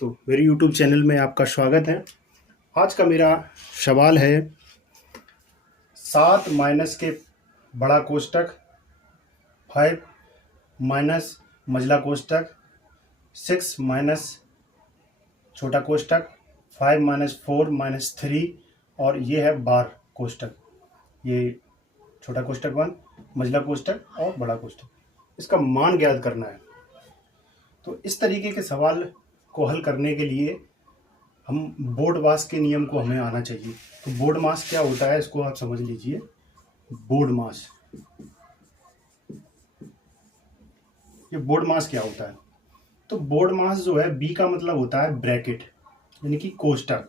तो मेरे YouTube channel में आपका स्वागत है। आज का मेरा सवाल है 7 माइनस के बड़ा कोष्टक, 5 माइनस मझला कोष्टक, 6 माइनस छोटा कोष्टक, 5 माइनस 4 माइनस 3 और ये है बार कोष्टक। ये छोटा कोष्टक 1, मझला कोष्टक और बड़ा कोष्टक। इसका मान ज्ञात करना है। तो इस तरीके के सवाल को हल करने के लिए हम बोर्ड मास के नियम को हमें आना चाहिए। तो बोर्ड मास क्या होता है इसको आप समझ लीजिए। बोर्ड मास, ये बोर्ड मास क्या होता है? तो बोर्ड मास जो है, बी का मतलब होता है ब्रैकेट यानी कि कोष्टक।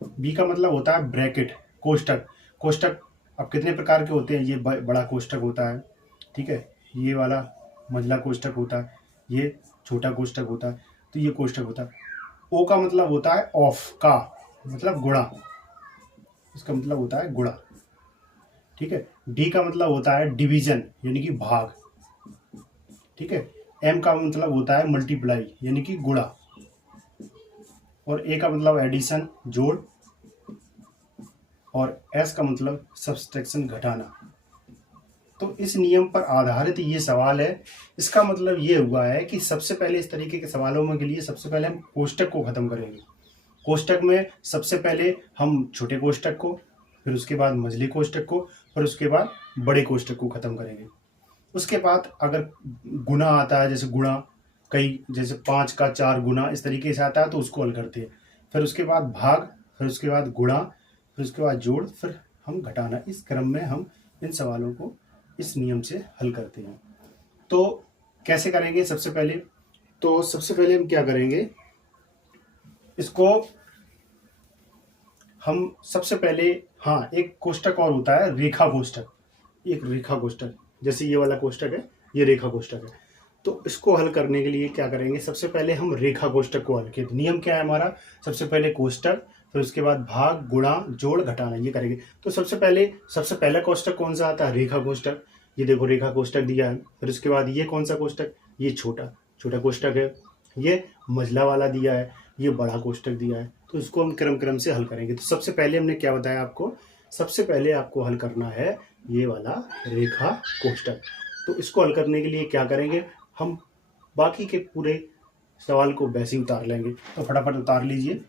बी का मतलब होता है ब्रैकेट, कोष्टक। कोष्टक अब कितने प्रकार के होते हैं? ये बड़ा कोष्टक होता है, ठीक है, ये वाला मझला कोष्टक होता है, ये छोटा कोष्टक होता है, तो ये कोष्टक होता है। ओ का मतलब होता है ऑफ, का मतलब गुणा, इसका मतलब होता है गुणा, ठीक है। डी का मतलब होता है डिवीजन यानी कि भाग, ठीक है। एम का मतलब होता है मल्टीप्लाई यानी कि गुणा, और ए का मतलब एडिशन, जोड़, और एस का मतलब सब्सट्रैक्शन, घटाना। तो इस नियम पर आधारित ये सवाल है। इसका मतलब ये हुआ है कि सबसे पहले इस तरीके के सवालों में के लिए सबसे पहले हम कोष्टक को खत्म करेंगे। कोष्टक में सबसे पहले हम छोटे कोष्टक को, फिर उसके बाद मझले कोष्टक को, फिर उसके बाद बड़े कोष्टक को खत्म करेंगे। उसके बाद अगर गुणा आता है, जैसे गुणा कई, जैसे 5 का 4 गुना, इस तरीके से आता है तो उसको हल करते हैं। फिर उसके बाद भाग, फिर उसके बाद गुणा, फिर उसके बाद जोड़, फिर हम घटाना। इस क्रम में हम इन सवालों को इस नियम से हल करते हैं। तो कैसे करेंगे? सबसे पहले हम क्या करेंगे, इसको हम सबसे पहले, हाँ, एक कोष्टक और होता है रेखा कोष्टक। एक रेखा कोष्टक, जैसे ये वाला कोष्टक है, ये रेखा कोष्टक है। तो इसको हल करने के लिए क्या करेंगे, सबसे पहले हम रेखा कोष्टक को हल किए। नियम क्या है हमारा? सबसे पहले कोष्टक, फिर उसके बाद भाग, गुणा, जोड़, घटाना, ये करेंगे। तो सबसे पहला कोष्टक कौन सा आता है? रेखा कोष्टक। ये देखो रेखा कोष्टक दिया है। फिर उसके बाद ये कौन सा कोष्टक? ये छोटा कोष्टक है। ये मझला वाला दिया है, ये बड़ा कोष्टक दिया है। तो इसको हम क्रम से हल करेंगे। तो सबसे पहले हमने क्या बताया आपको? सबसे पहले आपको हल करना है ये वाला रेखा कोष्टक। तो इसको हल करने के लिए क्या करेंगे, हम बाकी के पूरे सवाल को वैसे ही उतार लेंगे। तो फटाफट उतार लीजिए।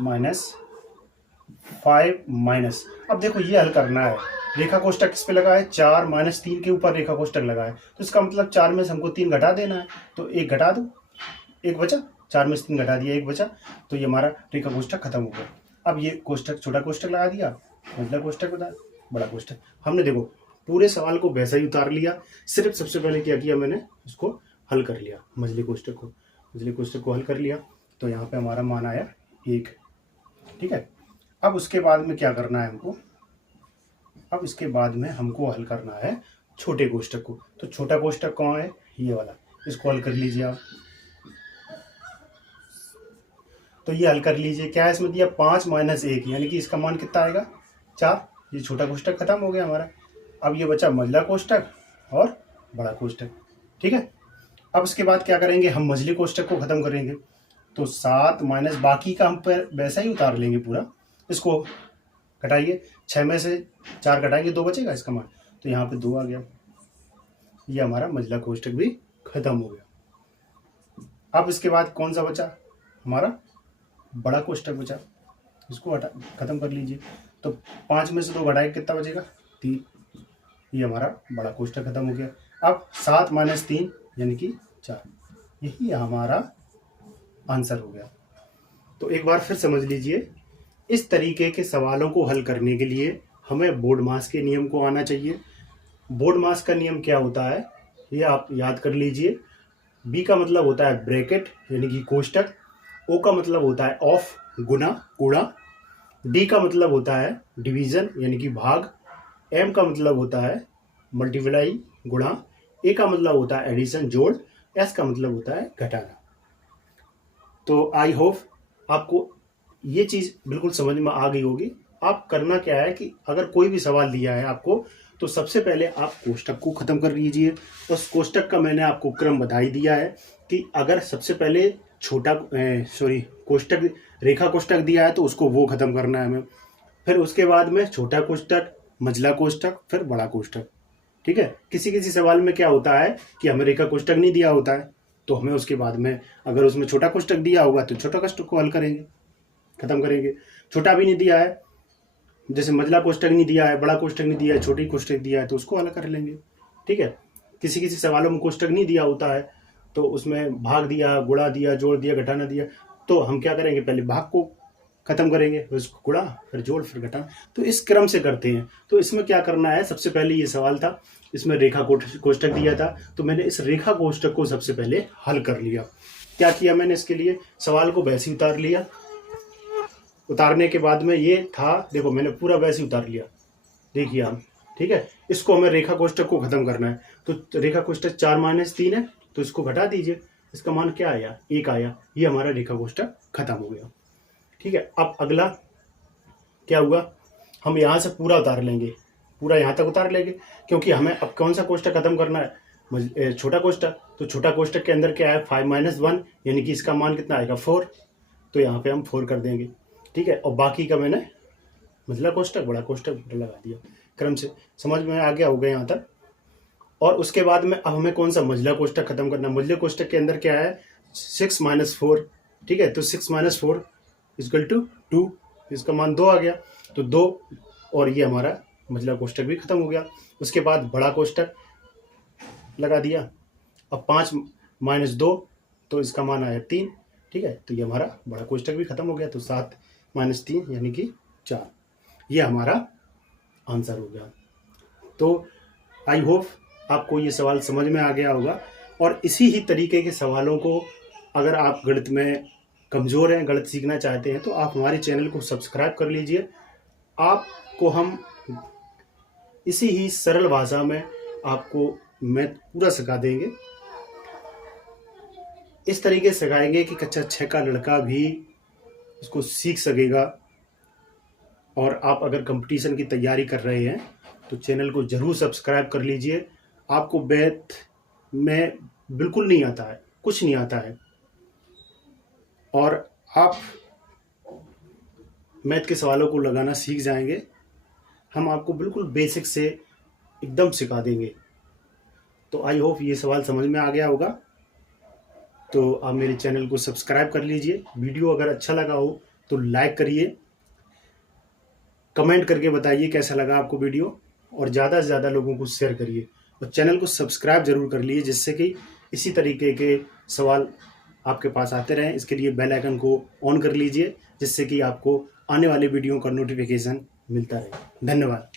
-5 माइनस, अब देखो ये हल करना है। रेखा कोष्टक किस पे लगा है? 4 माइनस 3 के ऊपर रेखा कोष्टक लगा है। तो इसका मतलब 4 में से हमको 3 घटा देना है। तो 1 घटा दो, 1 बचा, 4 में से 3 घटा दिया, 1 बचा। तो ये हमारा रेखा कोष्टक खत्म हो गया। अब ये कोष्टक, छोटा कोष्टक लगा दिया, मझला कोष्टक बता, बड़ा कोष्टक। हमने देखो पूरे सवाल को वैसा ही उतार लिया। सिर्फ सबसे पहले क्या किया, मैंने इसको हल कर लिया, मझले कोष्टक को हल कर लिया। तो यहाँ पे हमारा मान आया 1, ठीक है। अब उसके बाद में क्या करना है हमको? अब इसके बाद में हमको हल करना है छोटे कोष्टक को। तो छोटा कोष्टक कौन है? ये वाला, इसको हल कर लीजिए आप। तो ये हल कर लीजिए। क्या है इसमें दिया? 5 माइनस 1, यानी कि इसका मान कितना आएगा? 4। ये छोटा कोष्टक खत्म हो गया हमारा। अब ये बचा मझला कोष्टक और बड़ा कोष्टक, ठीक है। अब इसके बाद क्या करेंगे, हम मझले कोष्टक को खत्म करेंगे। तो 7 माइनस, बाकी का हम पर वैसा ही उतार लेंगे पूरा। इसको घटाइए, 6 में से 4 घटाएंगे, 2 बचेगा इसका मान। तो यहाँ पे 2 आ गया। ये हमारा मझला कोष्टक भी खत्म हो गया। अब इसके बाद कौन सा बचा? हमारा बड़ा कोष्टक बचा। इसको खत्म कर लीजिए। तो 5 में से 2 घटाए कितना बचेगा? 3। ये हमारा बड़ा कोष्टक खत्म हो गया। अब 7 माइनस 3 यानी कि 4, यही हमारा आंसर हो गया। तो एक बार फिर समझ लीजिए, इस तरीके के सवालों को हल करने के लिए हमें बोर्ड मास के नियम को आना चाहिए। बोर्ड मास का नियम क्या होता है ये आप याद कर लीजिए। बी का मतलब होता है ब्रैकेट यानी कि कोष्टक। ओ का मतलब होता है ऑफ, गुना, कूड़ा। डी का मतलब होता है डिवीजन यानी कि भाग। एम का मतलब होता है मल्टीप्लाई, गुणा। ए का मतलब होता है एडिशन, जोड़। एस का मतलब होता है घटाना। तो आई होप आपको ये चीज़ बिल्कुल समझ में आ गई होगी। आप करना क्या है कि अगर कोई भी सवाल दिया है आपको, तो सबसे पहले आप कोष्टक को ख़त्म कर लीजिए। उस कोष्टक का मैंने आपको क्रम बता ही दिया है कि अगर सबसे पहले कोष्टक रेखा कोष्टक दिया है तो उसको वो ख़त्म करना है हमें। फिर उसके बाद में छोटा कोष्टक, मझला कोष्टक, फिर बड़ा कोष्टक। ठीक है। किसी किसी सवाल में क्या होता है कि हमें रेखा कोष्टक नहीं दिया होता है, तो हमें उसके बाद में अगर उसमें छोटा कोष्टक दिया होगा तो छोटा कोष्टक को हल करेंगे, खत्म करेंगे। छोटा भी नहीं दिया है, जैसे मझला कोष्टक नहीं दिया है, बड़ा कोष्टक नहीं दिया है, छोटी कोष्टक दिया है, तो उसको अलग कर लेंगे। ठीक है। किसी किसी सवालों में कोष्टक नहीं दिया होता है, तो उसमें भाग दिया, गुणा दिया, जोड़ दिया, घटाना दिया, तो हम क्या करेंगे, पहले भाग को खत्म करेंगे, फिर उसको गुणा, फिर जोड़, फिर घटाना। तो इस क्रम से करते हैं। तो इसमें क्या करना है, सबसे पहले ये सवाल था, इसमें रेखा कोष्टक दिया था, तो मैंने इस रेखा कोष्टक को सबसे पहले हल कर लिया। क्या किया मैंने, इसके लिए सवाल को वैसे ही उतार लिया। उतारने के बाद में ये था, देखो मैंने पूरा वैसे ही उतार लिया, देखिए आप। ठीक है। इसको हमें रेखा कोष्टक को खत्म करना है, तो रेखा कोष्टक 4 - 3 है, तो इसको घटा दीजिए। इसका मान क्या आया, 1 आया। ये हमारा रेखा कोष्टक खत्म हो गया। ठीक है। अब अगला क्या हुआ, हम यहाँ से पूरा उतार लेंगे, पूरा यहाँ तक उतार लेंगे, क्योंकि हमें अब कौन सा कोष्टक खत्म करना है, छोटा कोष्टक। तो छोटा कोष्टक के अंदर क्या है, 5 - 1, यानी कि इसका मान कितना आएगा, 4। तो यहाँ पे हम 4 कर देंगे। ठीक है। और बाकी का मैंने मझला कोष्टक, बड़ा कोष्टक लगा दिया क्रम से। समझ में आ गया होगा यहाँ तक। और उसके बाद में अब हमें कौन सा मझला कोष्टक खत्म करना है। मझले कोष्टक के अंदर क्या है, 6 - 4। ठीक है। तो 6 - 4 = 2, इसका मान 2 आ गया। तो 2, और ये हमारा मझला कोष्टक भी खत्म हो गया। उसके बाद बड़ा कोष्टक लगा दिया। अब 5 - 2, तो इसका मान आया 3। ठीक है। तो ये हमारा बड़ा कोष्टक भी खत्म हो गया। तो 7 - 3 यानी कि 4। ये हमारा आंसर हो गया। तो आई होप आपको ये सवाल समझ में आ गया होगा। और इसी ही तरीके के सवालों को, अगर आप गणित में कमज़ोर हैं, गणित सीखना चाहते हैं, तो आप हमारे चैनल को सब्सक्राइब कर लीजिए। आपको हम इसी ही सरल भाषा में आपको मैथ पूरा सिखा देंगे। इस तरीके से सिखाएंगे कि कक्षा 6 का लड़का भी इसको सीख सकेगा। और आप अगर कंपटीशन की तैयारी कर रहे हैं तो चैनल को ज़रूर सब्सक्राइब कर लीजिए। आपको मैथ में बिल्कुल नहीं आता है, कुछ नहीं आता है, और आप मैथ के सवालों को लगाना सीख जाएंगे। हम आपको बिल्कुल बेसिक से एकदम सिखा देंगे। तो आई होप ये सवाल समझ में आ गया होगा। तो आप मेरे चैनल को सब्सक्राइब कर लीजिए। वीडियो अगर अच्छा लगा हो तो लाइक करिए, कमेंट करके बताइए कैसा लगा आपको वीडियो, और ज़्यादा से ज़्यादा लोगों को शेयर करिए। और चैनल को सब्सक्राइब जरूर कर लीजिए, जिससे कि इसी तरीके के सवाल आपके पास आते रहें। इसके लिए बेल आइकन को ऑन कर लीजिए, जिससे कि आपको आने वाले वीडियो का नोटिफिकेशन मिलता रहे। धन्यवाद।